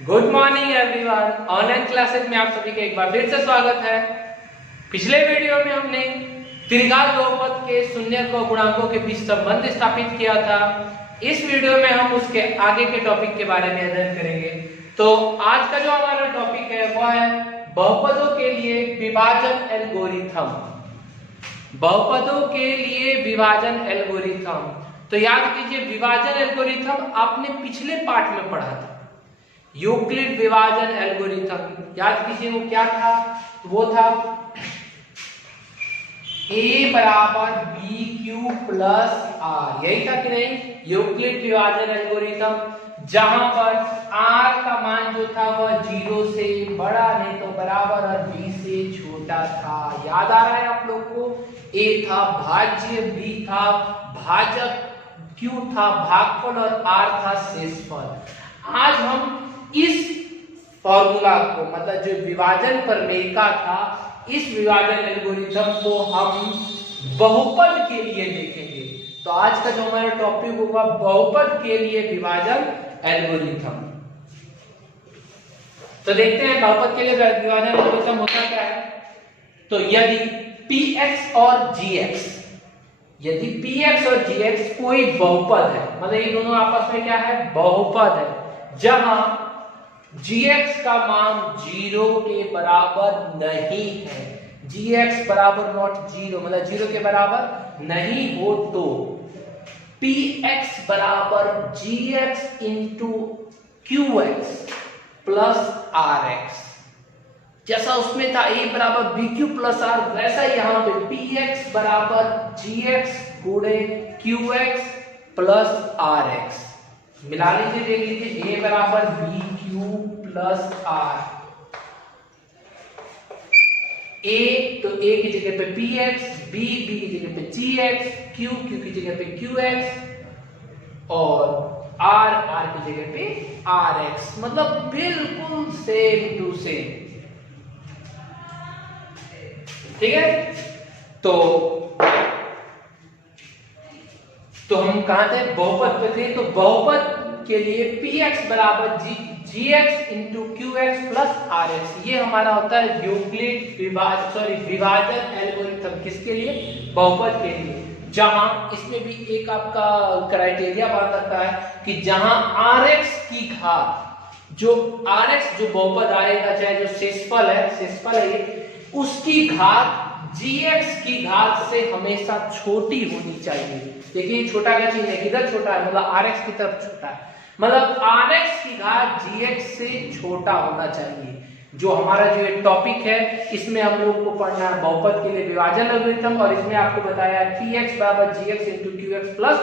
Good morning everyone. Online classes में आप सभी का एक बार फिर से स्वागत है। पिछले वीडियो में हमने त्रिघात बहुपद के शून्य और गुणांकों के बीच संबंध स्थापित किया था। इस वीडियो में हम उसके आगे के टॉपिक के बारे में अध्ययन करेंगे। तो आज का जो हमारा टॉपिक है वह है बहुपदों के लिए विभाजन एल्गोरिथम। बहुपदों के लिए विभाजन एल्गोरिथम। तो याद कीजिए, विभाजन एल्गोरिथम आपने पिछले पार्ट में पढ़ा था, यूक्लिड विभाजन एल्गोरिथम। याद कीजिए वो क्या था, वो था a बराबर बी क्यू प्लस आर, यही था कि नहीं, यूक्लिड विभाजन एल्गोरिथम, जहां पर r का मान जो था वह 0 से बड़ा नहीं तो बराबर और b से छोटा था। याद आ रहा है आप लोग को, a था भाज्य, b था भाजक, q था भागफल और r था शेषफल। आज हम इस फॉर्मूला को, मतलब जो विभाजन प्रमेयिका था, इस विभाजन एल्गोरिथम को हम बहुपद के लिए देखेंगे। तो आज का जो हमारा टॉपिक होगा बहुपद के लिए विभाजन एल्गोरिथम। तो देखते हैं बहुपद के लिए विभाजन एल्गोरिथम होता क्या है। तो यदि px और gx, यदि px और gx कोई बहुपद है, मतलब ये दोनों आपस में क्या है, बहुपद है, जहां gx का मान 0 के बराबर नहीं है, gx बराबर नॉट 0, मतलब 0 के बराबर नहीं हो, तो px बराबर gx into qx plus rx। जैसा उसमें था a बराबर bq प्लस r, वैसा यहां पे px बराबर gx गुणे qx प्लस rx। मिला लीजिए, देख लीजिए, a बराबर bq प्लस r, a तो a की जगह पे px, b की जगह पे gx, q की जगह पे qx और r की जगह पे rx, मतलब बिल्कुल सेम टू सेम। ठीक है, तो हम कहां थे, बहुपद पे थे। तो बहुपद के लिए px बराबर gx into qx plus rx, ये हमारा होता है यूक्लिड विभाजन एल्गोरिथम। किसके लिए, बहुपद के लिए, जहां इसमें भी एक आपका क्राइटेरिया बन सकता है कि जहां rx की घात, जो rx जो बहुपद आएगा, चाहे जो शेषफल है ये, उसकी घात gx की घात से हमेशा छोटी होनी चाहिए। देखिए छोटा का चिन्ह है, इधर छोटा है, मतलब rx की तरफ छोटा है, मतलब rx की घात gx से छोटा होना चाहिए। जो हमारा जो टॉपिक है, इसमें हम लोग को पढ़ना है बहुपद के लिए विभाजन एल्गोरिथम, और इसमें आपको बताया है px बराबर gx into qx plus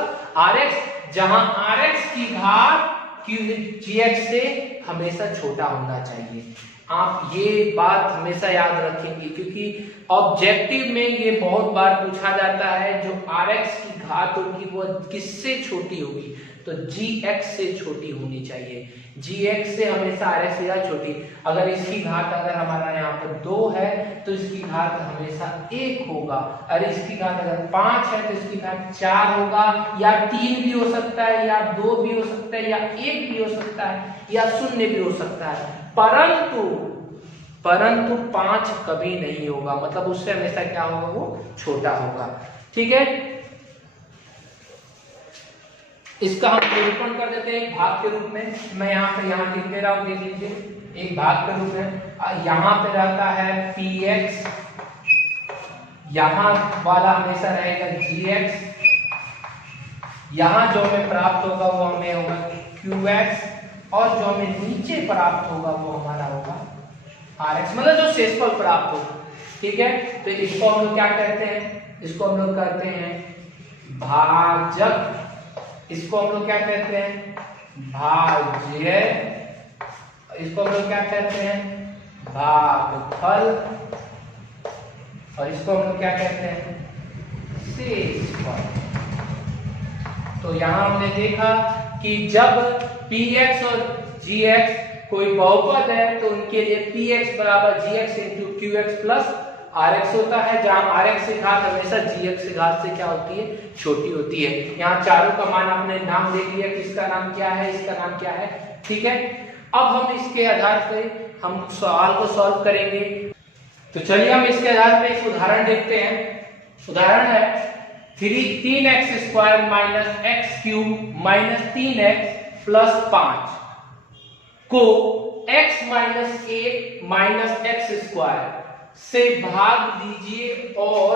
rx, जहां rx की घात gx से हमेशा छोटा होना चाहिए। आप ये बात हमेशा याद रखेंगे, क्योंकि ऑब्जेक्टिव में ये बहुत बार पूछा जाता है, जो rx की घात होगी वो किससे छोटी होगी, तो gx से छोटी होनी चाहिए। gx से हमेशा rx से ज्यादा छोटी। अगर इसकी घात, अगर हमारा यहाँ पर 2 है तो इसकी घात हमेशा 1 होगा, और इसकी घात अगर 5 है तो इसकी घात 4 होगा, या 3 भी हो सकता है, या 2 भी हो सकता है, या 1 भी हो सकता है, या 0 भी हो सकता है, परंतु 5 कभी नहीं होगा, मतलब उससे हमेशा क्या होगा, वो छोटा होगा। ठीक है, इसका हम निरूपण कर देते हैं एक भाग के रूप में। मैं यहाँ लिख दे रहा हूं, देख लीजिए, एक भाग के रूप में यहाँ पे रहता है px, यहाँ वाला हमेशा रहेगा gx, यहाँ जो हमें प्राप्त होगा वो हमें होगा qx, और जो हमें नीचे प्राप्त होगा वो हमारा होगा rx, मतलब जो शेषफल प्राप्त होगा। ठीक है, तो इसको हम लोग क्या कहते हैं, इसको हम लोग कहते हैं भाजक, इसको हम लोग क्या कहते हैं, भाज्य, इसको हम लोग क्या कहते हैं, भागफल, और इसको हम लोग क्या कहते हैं, शेषफल। तो यहां हमने देखा कि जब px और gx कोई बहुपद है तो उनके लिए px बराबर gx into qx plus rx होता है, जहां rx की घात हमेशा gx की घात से क्या होती है, छोटी होती है। यहाँ चारों का मान आपने नाम देख लिया, किसका नाम क्या है, इसका नाम क्या है। ठीक है, अब हम इसके आधार पे हम सवाल को सॉल्व करेंगे। तो चलिए हम इसके आधार पे एक उदाहरण देखते हैं। उदाहरण है 3x² minus x³ minus 3x plus 5 को x माइनस 1 माइनस x² से भाग दीजिए और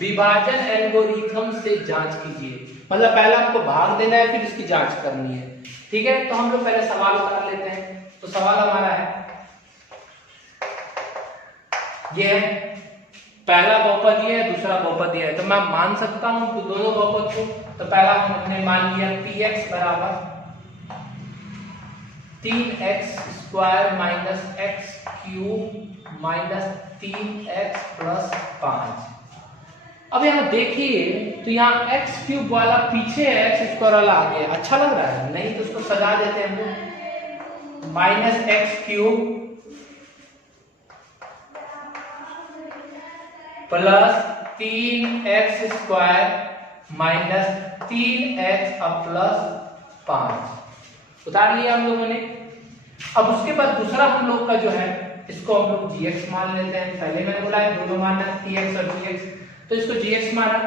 विभाजन एल्गोरिथम से जांच कीजिए। मतलब पहले आपको भाग देना है, फिर इसकी जांच करनी है। ठीक है, तो हम लोग पहले सवाल उतार लेते हैं। तो सवाल हमारा है, ये है पहला बहुपद ये है, दूसरा बहुपद ये है। तो मैं मान सकता हूं तो दोनों बहुपद को। तो पहला हमने मान लिया px बराबर 3x² minus x³ minus 3x plus 5। अब यहाँ देखिए तो यहाँ x³ वाला पीछे है, x² वाला आगे। अच्छा लग रहा है? नहीं तो उसको सजा देते हैं हम लोग। Minus x³ plus 3x² minus 3x अब प्लस 5 उतार लिया हम लोगों ने। अब उसके बाद दूसरा हम लोग का जो है, इसको हम लोग gx मान लेते हैं। पहले मैंने बोला है दोनों मानना है, tx और gx, तो इसको gx माना।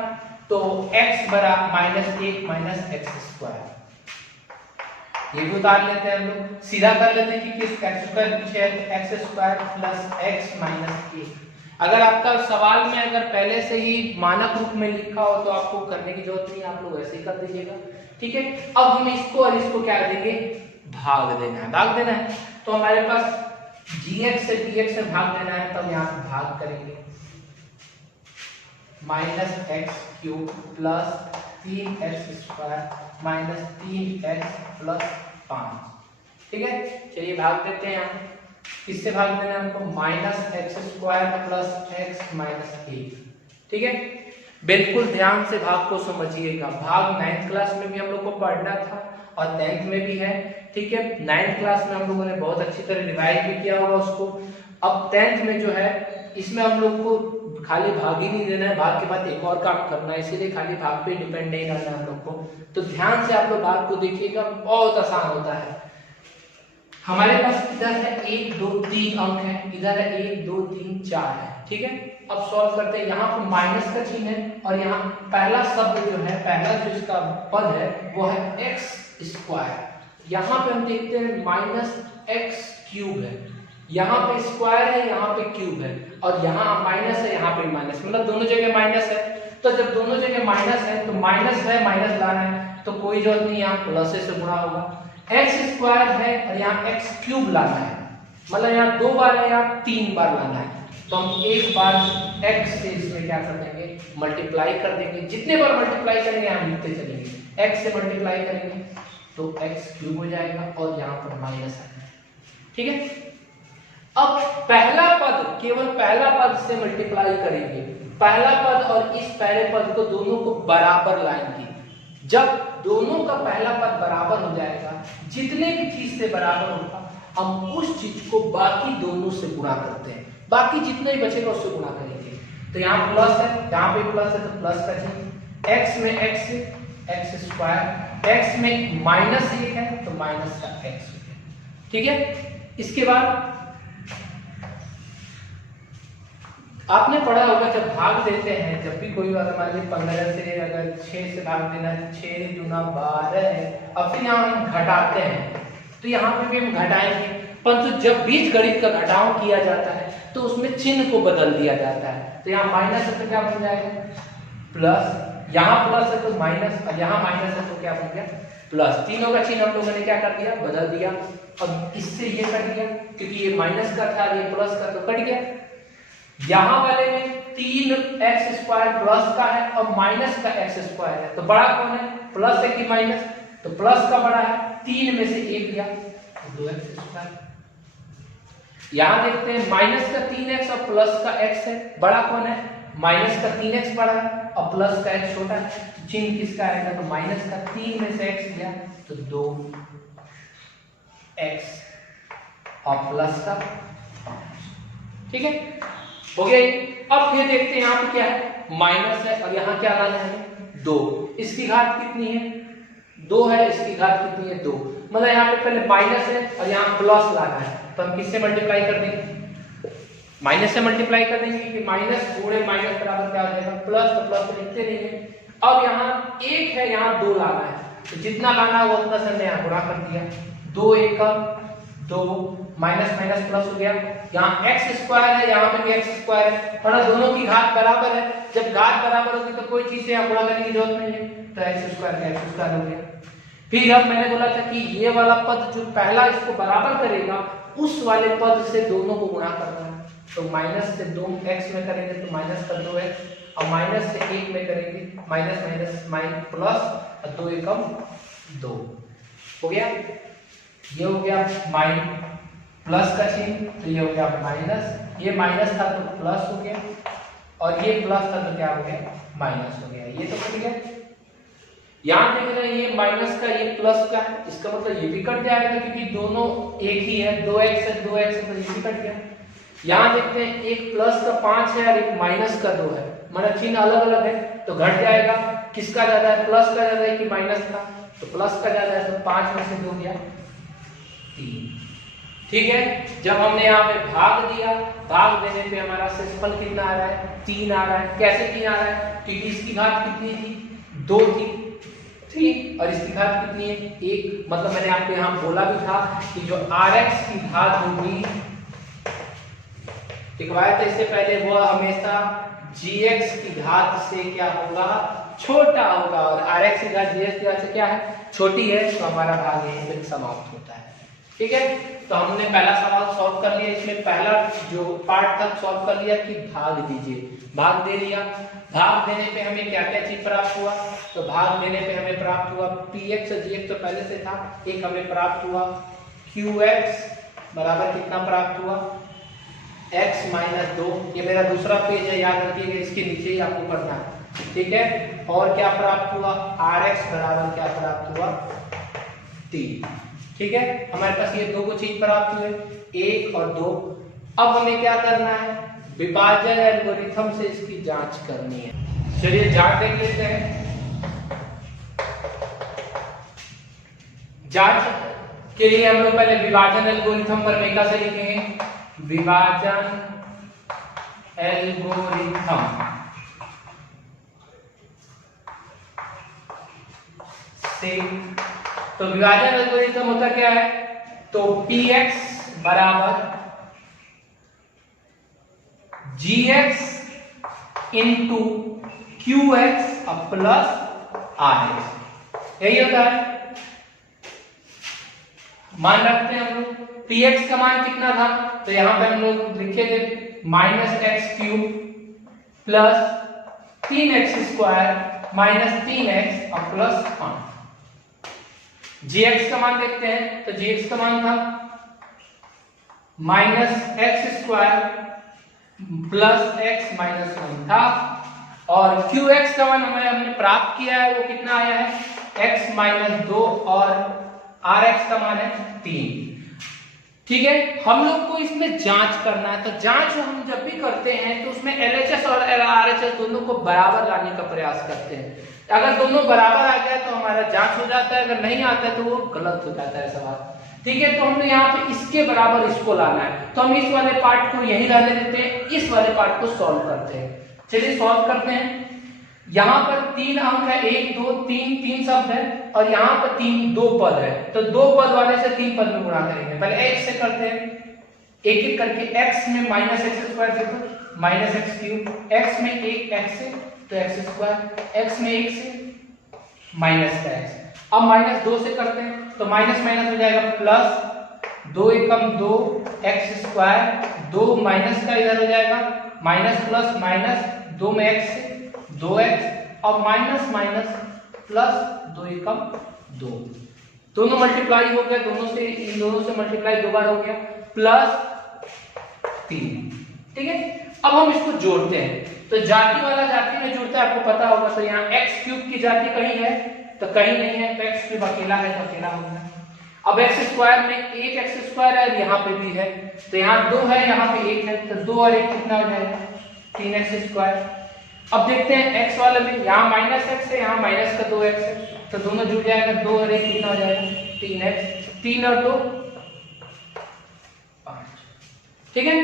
तो x बराबर माइनस 1 माइनस x², ये भी उतार लेते हैं हम लोग। सीधा कर लेते हैं कि किस x² पीछे है, तो x² प्लस x माइनस 1। अगर आपका सवाल में अगर पहले से ही मानक रूप में लिखा हो तो आपको करने की जरूरत नहीं, आप लोग ऐसे ही कर दीजिएगा। ठीक है, अब हम इसको और इसको क्या देंगे, भाग देना है। भाग देना है तो हमारे पास gx से dx से भाग देना है, तब यहाँ पे भाग करेंगे। Minus x³ plus 3x² minus 3x plus 5। ठीक है, चलिए भाग देते हैं। यहाँ किससे भाग देना है हमको, minus x² plus x minus 1। ठीक है, बिल्कुल ध्यान से भाग को समझिएगा। भाग 9th क्लास में भी हम लोग को पढ़ना था और 10th में भी है। ठीक है, 9th क्लास में हम लोगों ने बहुत अच्छी तरह रिवाइज भी किया होगा उसको। अब 10th में जो है, इसमें हम लोग को खाली भाग ही नहीं देना है, भाग के बाद एक और काम करना है, इसीलिए खाली भाग पे डिपेंड नहीं रहना है हम लोग को। तो ध्यान से आप लोग भाग को देखिएगा, बहुत आसान होता है। हमारे पास इधर है 1 2 3 अंक है, इधर है 1 2 3 4 है। ठीक है, अब सॉल्व करते हैं। यहाँ पर माइनस का चिन्ह है और यहाँ पहला शब्द जो है, पहला जो इसका पद है वो है x²। यहाँ पे हम देखते हैं माइनस x³ है, यहाँ पे स्क्वायर है, यहाँ पे क्यूब है, और यहाँ माइनस है, यहाँ पे माइनस, मतलब दोनों जगह माइनस है। तो जब दोनों जगह माइनस है तो माइनस है, माइनस लाना है, तो कोई जरूरत नहीं, यहाँ प्लस से गुणा होगा। x² है और यहाँ x³ लाना है, मतलब यहाँ 2 बार है, यहाँ 3 बार लाना है। तो हम एक बार x से इसमें क्या कर देंगे, मल्टीप्लाई कर देंगे। जितने बार मल्टीप्लाई करेंगे हम लिखते चलेंगे। x से मल्टीप्लाई करेंगे तो x³ हो जाएगा और यहाँ पर माइनस आएगा। ठीक है, अब पहला पद, केवल पहला पद से मल्टीप्लाई करेंगे। पहला पद और इस पहले पद को दोनों को बराबर लाएंगे। जब दोनों का पहला पद बराबर हो जाएगा, जितने भी चीज से बराबर होगा, हम उस चीज को बाकी दोनों से गुणा करते हैं। बाकी जितने भी बचेगा उससे गुणा करेंगे। तो यहाँ प्लस है, यहाँ पे प्लस है तो प्लस का चिन्ह, x में x² x में माइनस 1 है तो माइनस का x। ठीक है, इसके बाद आपने पढ़ा होगा जब भाग देते हैं, जब भी कोई बात मान लीजिए 15 से अगर 6 से भाग देना है, 6 दूना 12, और फिर यहाँ हम घटाते हैं तो यहाँ पे भी हम घटाएंगे। परंतु जब बीजगणित का घटाव किया जाता है तो उसमें चिन्ह को बदल दिया जाता है। तो यहाँ माइनस है तो क्या बन जाएगा, प्लस, यहाँ प्लस है तो माइनस, और यहाँ माइनस है तो क्या बन गया, प्लस। तीनों का चिन्ह हम लोगों ने क्या कर दिया, बदल दिया। अब इससे ये कट गया क्योंकि ये माइनस का था, ये प्लस का, तो कट गया। यहाँ वाले में 3x² प्लस का है और माइनस का x² है, तो बड़ा कौन है, प्लस है कि माइनस, तो प्लस का बड़ा है। 3 में से 1 गया तो 2x²। यहाँ देखते हैं माइनस का 3x और प्लस का x है, बड़ा कौन है, माइनस का 3x बड़ा है और प्लस का x छोटा है। चिन्ह किसका आएगा, तो माइनस का, 3 में से x गया तो 2x और प्लस का 5। ठीक है, हो गया ये। अब फिर देखते हैं यहाँ पे क्या है, माइनस है और यहाँ क्या लाना है, 2। इसकी घात कितनी है, 2 है, इसकी घात कितनी है 2। मतलब यहाँ पे पहले माइनस है और यहाँ प्लस लाना है, तो हम किससे मल्टीप्लाई कर देंगे, माइनस से मल्टीप्लाई कर देंगे कि माइनस गुणे माइनस बराबर क्या हो जाएगा प्लस, तो प्लस तो लिखते नहीं है। अब यहाँ 1 है, यहाँ 2 लाना है, तो जितना लाना है वो उतना से हमने यहाँ गुणा कर दिया, 2 एकम 2 माइनस माइनस प्लस हो गया। यहाँ एक्स स्क्वायर है, यहाँ पे भी एक्स स्क्वायर है, थोड़ा दोनों की घात बराबर है, जब घात बराबर होगी तो कोई चीज से यहाँ गुणा करने की जरूरत नहीं है, तो एक्स स्क्वायर का एक्स स्क्वायर हो गया। फिर अब मैंने बोला था कि ये वाला पद जो पहला इसको बराबर करेगा उस वाले पद से दोनों को गुणा करना है, तो माइनस से 2 एक्स में करेंगे तो माइनस का 2x, और माइनस से 1 में करेंगे माइनस माइनस माइनस प्लस, और 2 एकम 2 हो गया। ये हो गया माइनस प्लस का चिन्ह, तो ये हो गया माइनस, ये माइनस था तो प्लस हो गया, और ये प्लस था तो क्या हो गया माइनस हो गया। ये तो कट गया। यहाँ देख रहे हैं ये माइनस का ये प्लस का है, इसका मतलब ये भी कट जाएगा क्योंकि दोनों एक ही है, 2x है 2x है, तो ये भी कट गया। यहाँ देखते हैं एक प्लस का 5 है और एक माइनस का 2 है, मतलब चिन्ह अलग अलग है तो घट जाएगा। किसका ज्यादा है, प्लस का ज्यादा है कि माइनस का, तो प्लस का ज्यादा है, तो 5 में से 2 गया 3। ठीक है, जब हमने यहाँ पे भाग दिया, भाग देने पे हमारा शेषफल कितना आ रहा है 3 आ रहा है। कैसे 3 आ रहा है, क्योंकि इसकी घात कितनी थी 2 थी, ठीक, और इसकी घात कितनी है 1। मतलब मैंने आपको यहाँ बोला भी था कि जो rx की घात होगी, लिखवाया था इससे पहले, वो हमेशा gx की घात से क्या होगा छोटा होगा, और rx की घात gx की घात से क्या है छोटी है, तो हमारा भाग यहीं पे समाप्त होता है। ठीक है, तो हमने पहला सवाल सॉल्व कर लिया, इसमें पहला जो पार्ट था सॉल्व कर लिया कि भाग दीजिए, भाग दे दिया। भाग देने पे हमें क्या क्या चीज प्राप्त हुआ, तो भाग देने पे हमें प्राप्त हुआ px और gx तो पहले से था, एक हमें प्राप्त हुआ qx बराबर कितना प्राप्त हुआ x माइनस 2। ये मेरा दूसरा पेज है, याद रखिएगा, इसके नीचे ही आपको करना है। ठीक है, और क्या प्राप्त हुआ rx बराबर क्या प्राप्त हुआ 3। ठीक है, हमारे पास ये दो को चीज प्राप्त हुए 1 और 2। अब हमें क्या करना है, विभाजन एल्गोरिथम से इसकी जांच करनी है। चलिए जांच देख लेते हैं। जांच के लिए हम लोग पहले विभाजन एल्गोरिथम पर मेका से लिखेंगे, विभाजन एल्गोरिथम से। तो विभाजन एल्गोरिथम होता क्या है, तो px बराबर gx into qx plus rx, यही होता है। मान रखते हैं हम लोग px का मान कितना था, तो यहां पे हम लोग लिखे थे minus x cube plus 3x square minus 3x और प्लस 5। gx का मान देखते हैं, तो gx का मान था minus x square plus x minus 1 था, और qx का मान हमने प्राप्त किया है, वो कितना आया है x माइनस 2 और rx का मान है 3। ठीक है, हम लोग को इसमें जांच करना है, तो जांच हम जब भी करते हैं तो उसमें LHS और RHS दोनों को बराबर लाने का प्रयास करते हैं। अगर दोनों बराबर आ गया तो हमारा जांच हो जाता है, अगर नहीं आता है तो वो गलत हो जाता है सवाल। ठीक है, तो हमने यहाँ पे इसके बराबर इसको लाना है, तो हम इस वाले पार्ट को यही लाने देते हैं, इस वाले पार्ट को सॉल्व करते हैं। चलिए सॉल्व करते हैं। यहाँ पर 3 अंक है, 1 2 3 शब्द है, और यहाँ पर 2 पद है, तो 2 पद वाले से 3 पद में गुणा करेंगे। पहले x से करते हैं, एक एक करके। x में माइनस एक्स स्क्वायर से तो माइनस एक्स क्यूब, x में 1 x से तो एक्स स्क्वायर, x में 1 से माइनस का x। अब माइनस 2 से करते हैं, तो माइनस माइनस हो जाएगा प्लस 2 एकम 2 एक्स स्क्वायर, 2 माइनस का इधर हो जाएगा माइनस प्लस माइनस 2 में x से 2x और माइनस माइनस प्लस 2 एकम 2, दोनों मल्टीप्लाई हो गया, दोनों से इन दोनों से मल्टीप्लाई 2 बार हो गया, प्लस 3। ठीक है, अब हम इसको जोड़ते हैं, तो जाति वाला जाति में जोड़ता है, आपको पता होगा। तो यहाँ x क्यूब की जाति कहीं है तो कहीं नहीं है, तो x क्यूब अकेला है तो अकेला होगा। अब x स्क्वायर में 1 एक्स स्क्वायर है, यहाँ पे भी है, तो यहाँ 2 है, यहाँ पे 1 है, तो 2 और 1 कितना हो जाएगा 3x स्क्वायर। अब देखते हैं x वाले में, यहाँ माइनस एक्स है, यहाँ माइनस का 2x है, तो दोनों जुड़ जाएगा, 2 और 1 कितना हो जाएगा 3x, 3 और 2 5। ठीक है,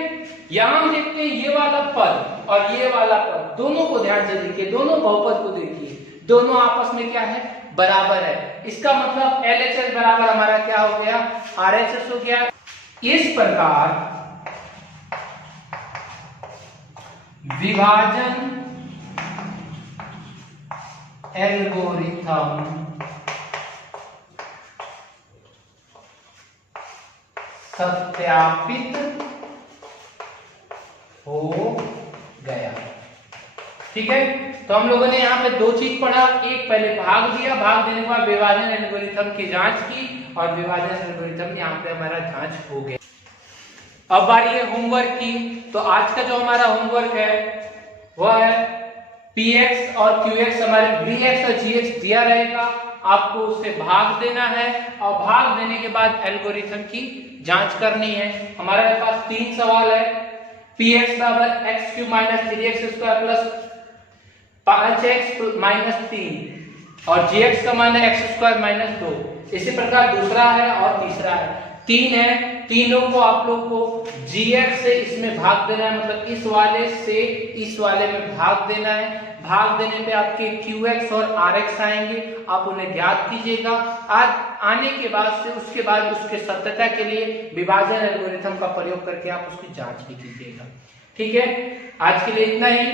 यहां हम देखते हैं ये वाला पद और ये वाला पद, दोनों को ध्यान से देखिए, दोनों बहुपद को देखिए, दोनों आपस में क्या है बराबर है। इसका मतलब LHS बराबर हमारा क्या हो गया RHS हो गया। इस प्रकार विभाजन एल्गोरिथम सत्यापित हो गया। ठीक है, तो हम लोगों ने यहाँ पे 2 चीज पढ़ा, एक पहले भाग दिया, भाग देने के बाद विभाजन एल्गोरिथम की जांच की और विभाजन एल्गोरिथम यहाँ पे हमारा जांच हो गया। अब बारी है होमवर्क की। तो आज का जो हमारा होमवर्क है वह है px और qx, हमारे bx और gx दिया रहेगा, आपको उससे भाग देना है और भाग देने के बाद एल्गोरिथम की जांच करनी है। हमारे पास 3 सवाल है, px बराबर x³ - 3x² प्लस 5x - 3 और gx का मान है x² - 2। इसी प्रकार दूसरा है और तीसरा है, 3 है, तीनों को आप लोग को gx से इसमें भाग देना है, मतलब इस वाले से इस वाले में भाग देना है। भाग देने पे आपके qx और rx आएंगे, आप उन्हें ज्ञात कीजिएगा। आज आने के बाद से उसके बाद उसके सत्यता के लिए विभाजन एल्गोरिथम का प्रयोग करके आप उसकी जांच भी कीजिएगा। ठीक है, आज के लिए इतना ही।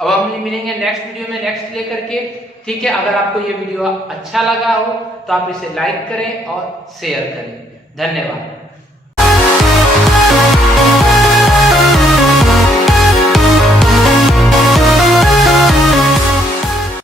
अब हम मिलेंगे नेक्स्ट वीडियो में नेक्स्ट लेकर के। ठीक है, अगर आपको ये वीडियो अच्छा लगा हो तो आप इसे लाइक करें और शेयर करें। धन्यवाद।